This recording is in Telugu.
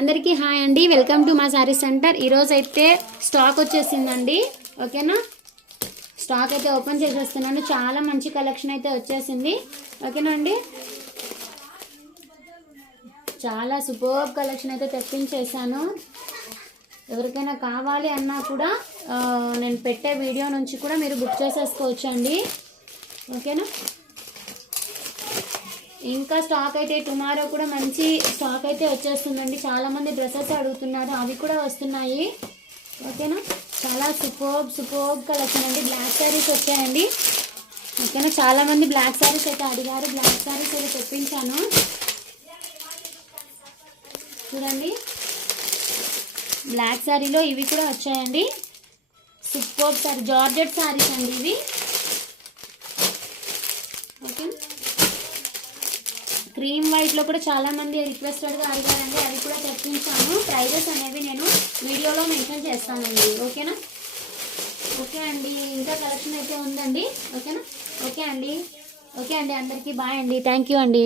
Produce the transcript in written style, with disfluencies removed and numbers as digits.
అందరికీ హాయ్ అండి, వెల్కమ్ టు మా సారీ సెంటర్. ఈరోజు అయితే స్టాక్ వచ్చేసిందండి. ఓకేనా, స్టాక్ అయితే ఓపెన్ చేసేస్తున్నాను. చాలా మంచి కలెక్షన్ అయితే వచ్చేసింది. ఓకేనా అండి, చాలా సూపర్ కలెక్షన్ అయితే తెప్పించేసాను. ఎవరికైనా కావాలి అన్నా కూడా నేను పెట్టే వీడియో నుంచి కూడా మీరు బుక్ చేసేసుకోవచ్చు అండి. ఓకేనా, ఇంకా స్టాక్ అయితే టుమారో కూడా మంచి స్టాక్ అయితే వచ్చేస్తుందండి. చాలామంది డ్రెస్సెస్ అడుగుతున్నారు, అవి కూడా వస్తున్నాయి. ఓకేనా, చాలా సూపర్ కలెక్షన్ అండి. బ్లాక్ శారీస్ వచ్చాయండి. ఓకేనా, చాలామంది బ్లాక్ శారీస్ అయితే అడిగారు. బ్లాక్ శారీస్ అయితే తెప్పించాను. చూడండి, బ్లాక్ శారీలో ఇవి కూడా వచ్చాయండి. సూపర్ శారీ, జార్జెట్ శారీస్ అండి ఇవి. ఓకే, క్రీమ్ వైట్లో కూడా చాలామంది రిక్వెస్టెడ్గా అడిగారండి, అవి కూడా తెప్పించాను. ప్రైజెస్ అనేవి నేను వీడియోలో మెన్షన్ చేస్తానండి. ఓకేనా, ఓకే అండి, ఇంకా కలెక్షన్ అయితే ఉందండి. ఓకేనా, ఓకే అండి అందరికీ బాయ్ అండి. థ్యాంక్ యూ అండి.